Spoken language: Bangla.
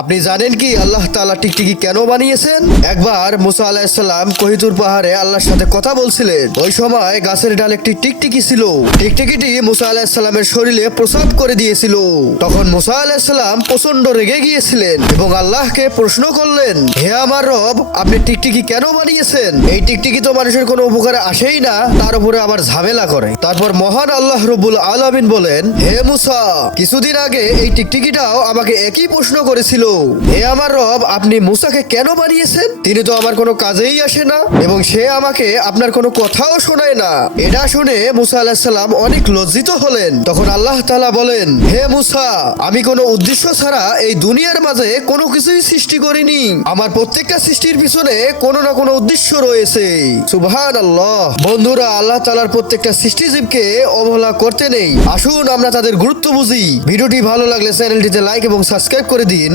আপনি জানেন কি আল্লাহ তাআলা টিকটিকি কেন বানিয়েছেন? একবার মুসা আলাইহিস সালাম কোহিতুর পাহাড়ে আল্লাহর সাথে কথা বলছিলেন। ওই সময় গাছের ডালে একটি টিকটিকি ছিল। টিকটিকিটি মুসা আলাইহিস সালামের শরীরে প্রসাব করে দিয়েছিল। তখন মুসা আলাইহিস সালাম প্রচন্ড রেগে গিয়েছিলেন এবং আল্লাহকে প্রশ্ন করলেন, হে আমার রব, আপনি টিকটিকি কেন বানিয়েছেন? এই টিকটিকি তো মানুষের কোনো উপকারে আসেই না, তার উপরে আবার ঝামেলা করে। তারপর মহান আল্লাহ রব্বুল আলামিন বলেন, হে মুসা, কিছুদিন আগে এই টিকটিকিটাও আমাকে একই প্রশ্ন করেছিল। হে আমার রব, আপনি মুসাকে কেন বানিয়েছেন? তিনি তো আমার কোনো কাজেই আসে না এবং সে আমাকে আপনার কোনো কথাও শোনায় না। এটা শুনে মুসা আলাইহিস সালাম অনেক লজ্জিত হলেন। তখন আল্লাহ তাআলা বলেন, হে মুসা, আমি কোনো উদ্দেশ্য ছাড়া এই দুনিয়ার মাঝে কোনো কিছুই সৃষ্টি করিনি। আমার প্রত্যেকটা সৃষ্টির পিছনে কোনো না কোনো উদ্দেশ্য রয়েছে। সুবহানাল্লাহ। বন্ধুরা, আল্লাহ তাআলার প্রত্যেকটা সৃষ্টিজীবকে অবহেলা করতে নেই। আসুন আমরা তাদের গুরুত্ব বুঝি। ভিডিওটি ভালো লাগলে চ্যানেলটিতে লাইক এবং সাবস্ক্রাইব করে দিন।